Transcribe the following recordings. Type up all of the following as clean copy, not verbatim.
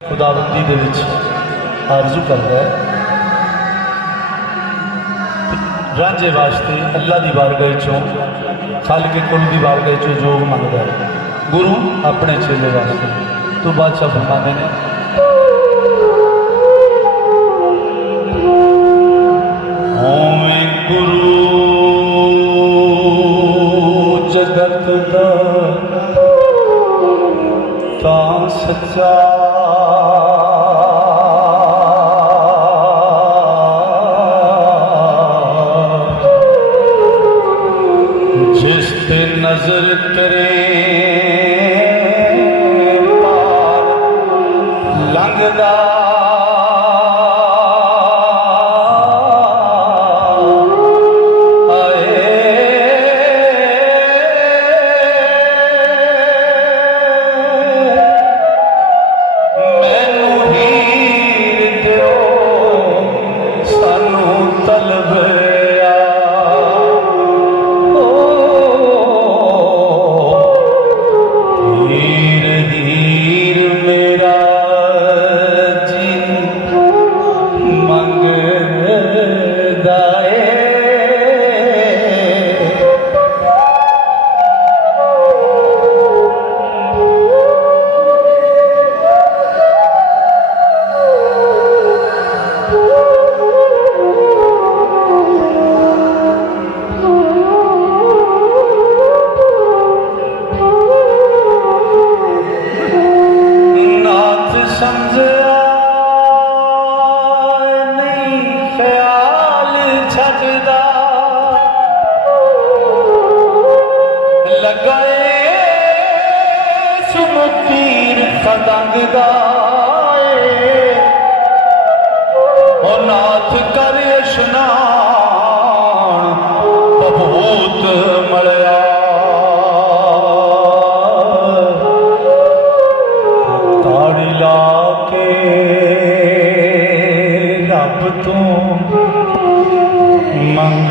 खुदाबंदी दे विच आरजू करता है रांझे वास्ते अल्लाह की बारगाह चों खालिक कुल की बारगाह चों जोग मंगता है। गुरु अपने चेले वास्ते तो बादशाह फरमाते हैं ओम गुरु जगत दा तां सच्चा जिस पे नजर करे पार लंघदा नाथ कर स्नान बभूत मलया ताड़ी ला के रब तू मंग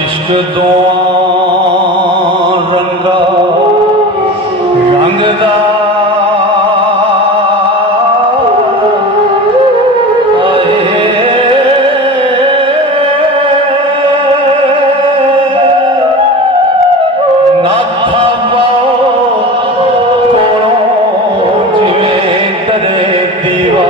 इश्क दुआ रंगा रंगदा नाथा पाओ कोलों जिवें दरे दीवा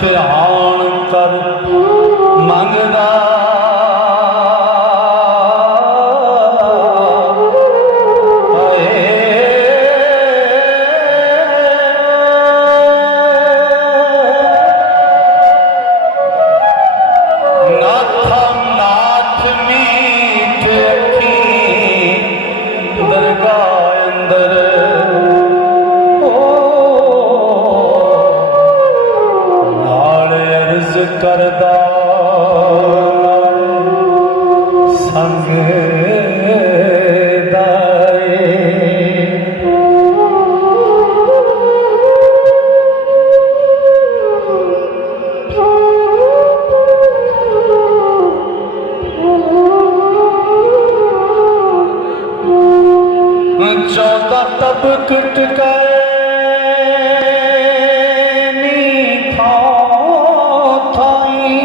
ध्यान कर मंगदा नाथा नाथ मीठ अखी दरगाह अंदर करदा सब कटकाए नी थां थाई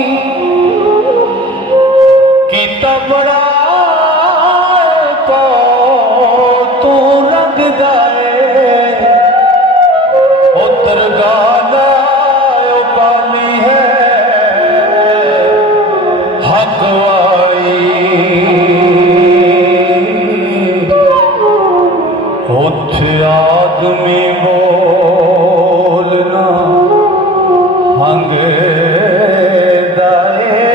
कीता बड़ा तो तू रंग गाए उतर गाना पानी है हक आदमी बोलना हंग दाए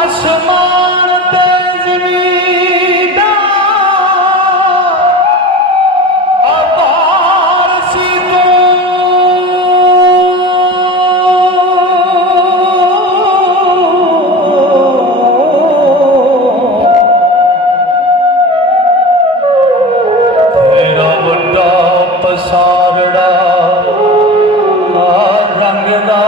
आसमान ते ज़मीन दा आधार सी सारड़ा रंगदा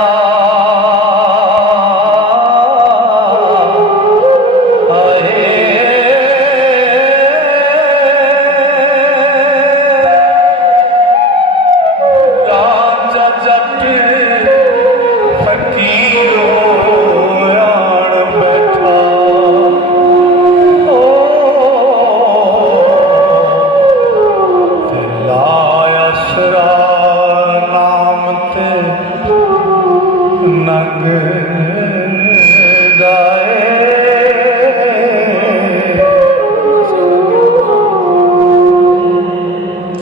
राजा जट फकीरो आन बैठा लाया सरा नाम ते नंग गाए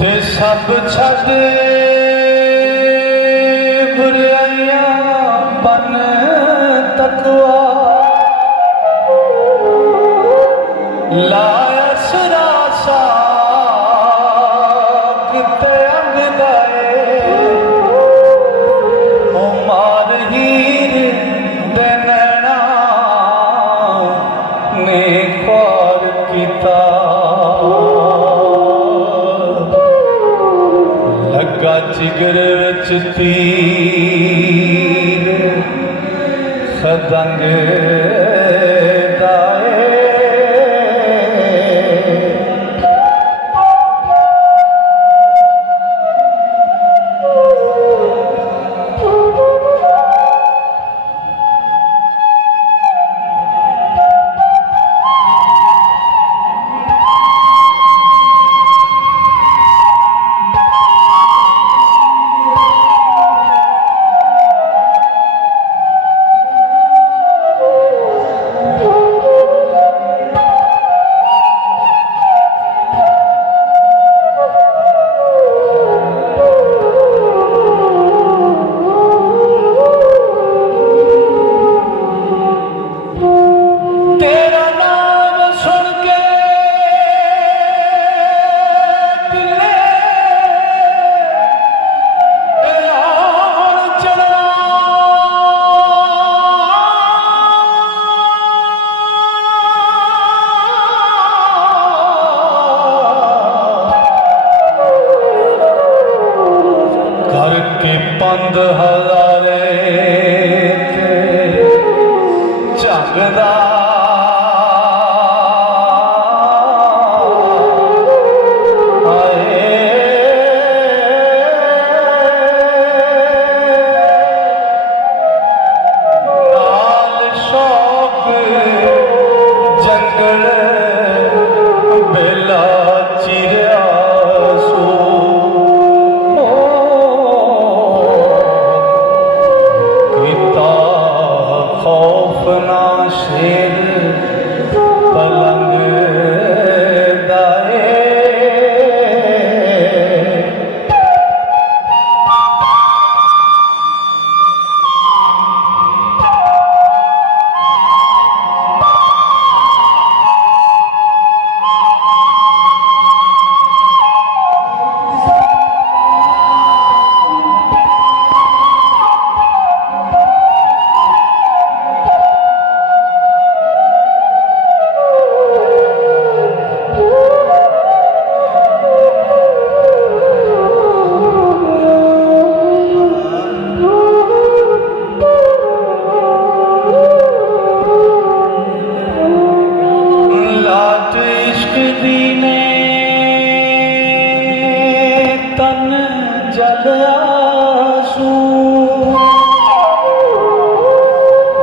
ते सब छद बुराइयां बन तकवा लाया सरा सा लगा जिगर विच तीर सदंग दाए पंद हजारे झगदा जंगल बेला चिरिया सो ਤਨ ਜਲ ਆਸੂ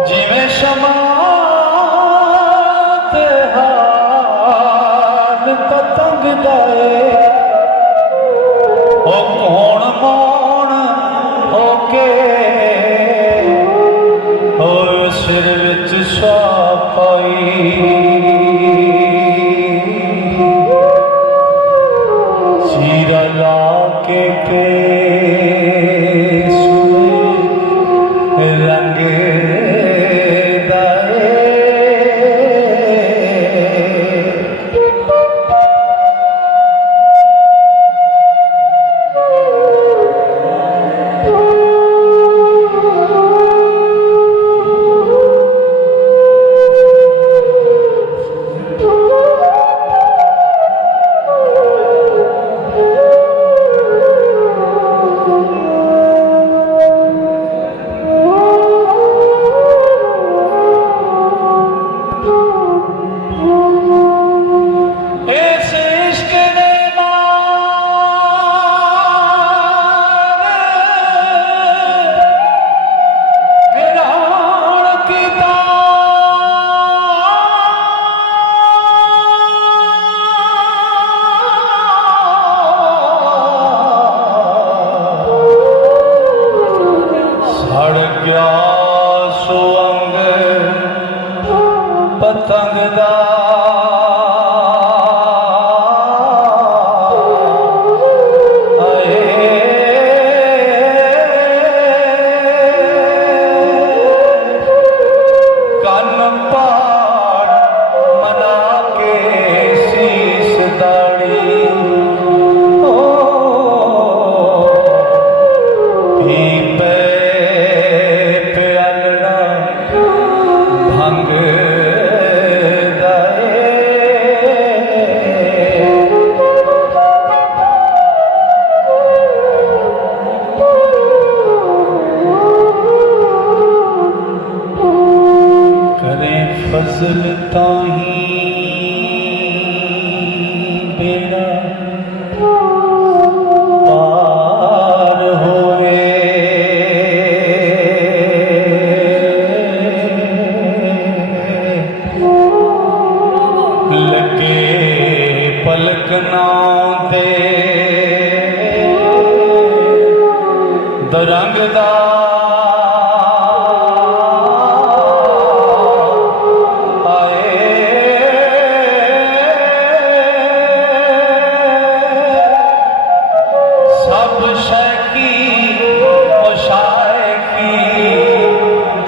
ਜਿਵੇਂ ਸ਼ਮਾ ਤੇ ਹਾਲ ਪਤੰਗ ਦਾਏ ਉਹ ਕੌਣ ਮੌਣ ਹੋ ਕੇ ਉਹ ਸਿਰ ਵਿੱਚ ਸੁਆ ਪਾਈ ਚੀਰਾ ਲਾ ਕੇ ਸੂਏ ਰੰਗ ਦਾਏ ਪਤੰਗ ਦਾ ਆਏ ਕੰਨ ਪਾੜ ਮਨਾ ਕੇ ਸੀਸ ਦਾੜੀ ਓ ਹੀ ਪੈ ਪਿਆਲਣਾ ਭੰਗ ਫਜ਼ਲ ਤਾਹੀਂ ਬੇੜਾ ਪਾਰ ਹੋਏ ਲੱਗੇ ਪਲਕ ਨਾ ਦੇ ਦਰੰਗ ਦਾ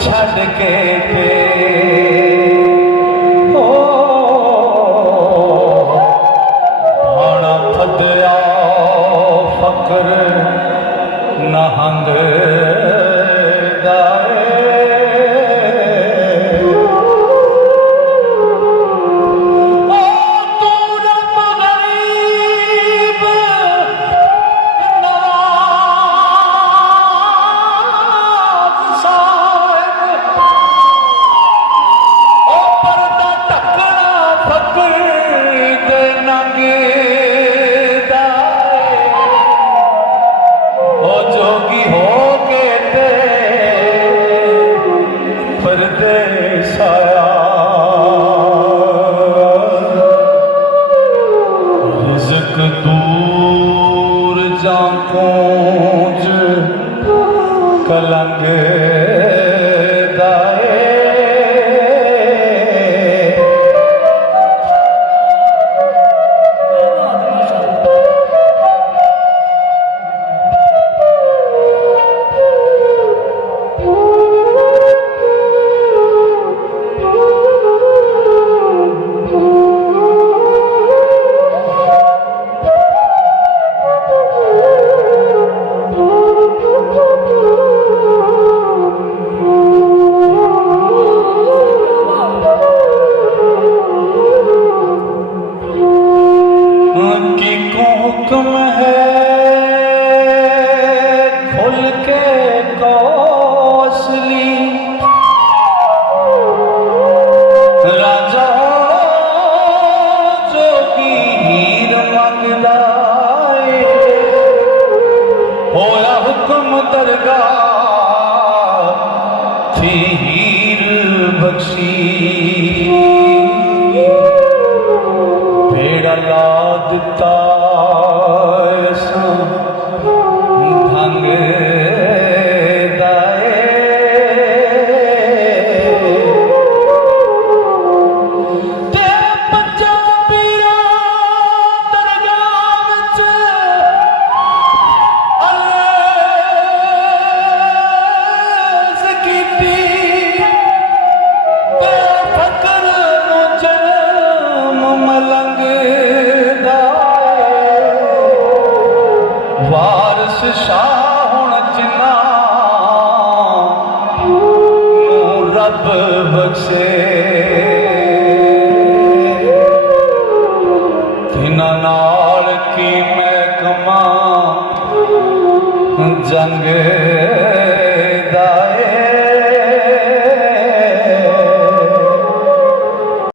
ਛੱਡ ਕੇ ਤੇ ਹਾਣਾ ਫਦਿਆ ਫਕਰ ਨਹੰਗ ਦਾਏ ਰਿਜ਼ਕ ਦੂਰ ਜਾਂ ਪਹੁੰਚ ਕਲੰਗ ਦਾਏ दरगाह थी हीर बख्शी भेड़ा ला दिता धंग वारस शाह हुण जिन्ना नूं रब बख्शे तिन्हां नाल की महकमा जंग